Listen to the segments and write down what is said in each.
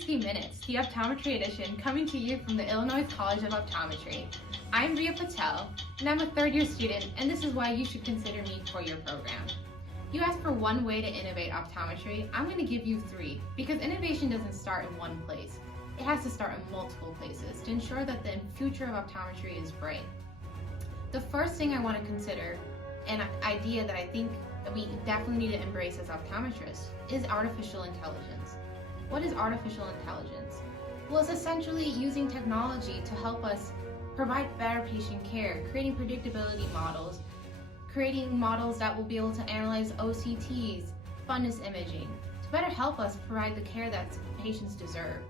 60 Minutes, the Optometry Edition, coming to you from the Illinois College of Optometry. I'm Riya Patel, and I'm a third-year student, and this is why you should consider me for your program. You asked for one way to innovate optometry. I'm going to give you three, because innovation doesn't start in one place. It has to start in multiple places to ensure that the future of optometry is bright. The first thing I want to consider, an idea that I think that we definitely need to embrace as optometrists, is artificial intelligence. What is artificial intelligence? Well, it's essentially using technology to help us provide better patient care, creating predictability models, creating models that will be able to analyze OCTs, fundus imaging, to better help us provide the care that patients deserve.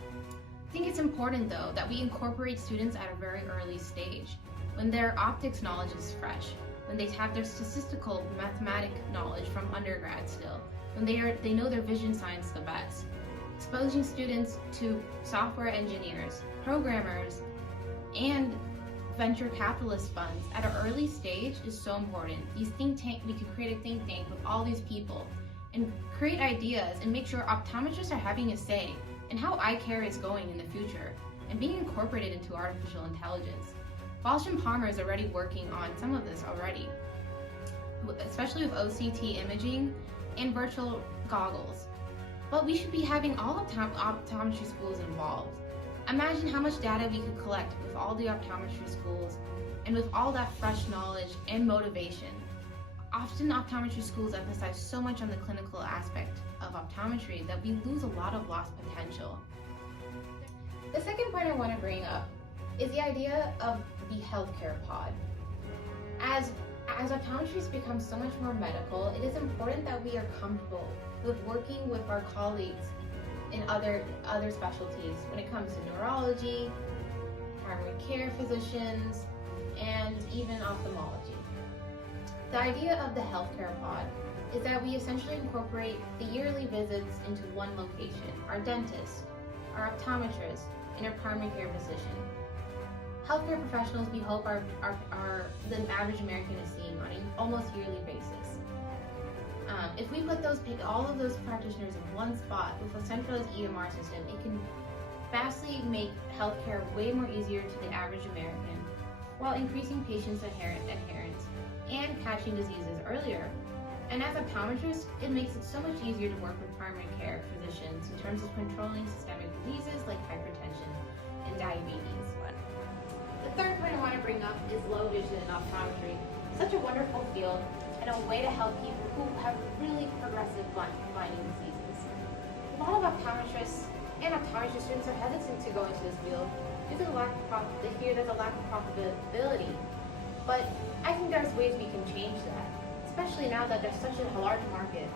I think it's important, though, that we incorporate students at a very early stage, when their optics knowledge is fresh, when they have their statistical mathematic knowledge from undergrad still, when they know their vision science the best. Exposing students to software engineers, programmers, and venture capitalist funds at an early stage is so important. We can create a think tank with all these people and create ideas and make sure optometrists are having a say in how eye care is going in the future and being incorporated into artificial intelligence. Bausch & Palmer is already working on some of this already, especially with OCT imaging and virtual goggles. But we should be having all optometry schools involved. Imagine how much data we could collect with all the optometry schools and with all that fresh knowledge and motivation. Often optometry schools emphasize so much on the clinical aspect of optometry that we lose a lot of lost potential. The second point I want to bring up is the idea of the healthcare pod. As optometry becomes so much more medical, it is important that we are comfortable with working with our colleagues in other specialties when it comes to neurology, primary care physicians, and even ophthalmology. The idea of the healthcare pod is that we essentially incorporate the yearly visits into one location: our dentist, our optometrist, and our primary care physician. Healthcare professionals, we hope, are the average American is seeing on an almost yearly basis. If we put all of those practitioners in one spot with a centralized EMR system, it can vastly make healthcare way more easier to the average American, while increasing patients' adherence and catching diseases earlier. And as optometrists, it makes it so much easier to work with primary care physicians in terms of controlling systemic diseases like hypertension and diabetes. The third point I want to bring up is low vision in optometry. Such a wonderful field and a way to help people who have really progressive blinding diseases. A lot of optometrists and optometry students are hesitant to go into this field due to they fear there's a lack of profitability. But I think there's ways we can change that, especially now that there's such a large market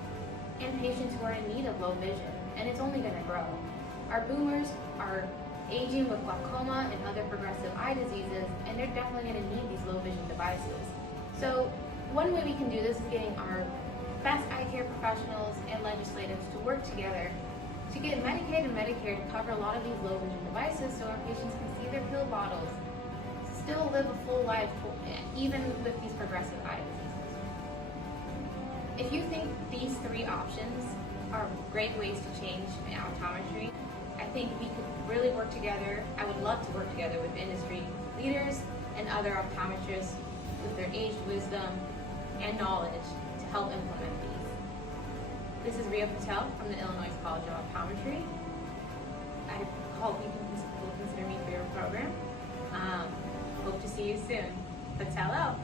and patients who are in need of low vision, and it's only going to grow. Our boomers are aging with glaucoma and other progressive eye diseases, and they're definitely going to need these low vision devices. So one way we can do this is getting our best eye care professionals and legislators to work together to get Medicaid and Medicare to cover a lot of these low vision devices so our patients can see their pill bottles, still live a full life even with these progressive eye diseases. If you think these three options are great ways to change optometry, I think we could really work together. I would love to work together with industry leaders and other optometrists with their aged wisdom and knowledge to help implement these. This is Riya Patel from the Illinois College of Optometry. I hope you will consider me for your program. Hope to see you soon. Patel out.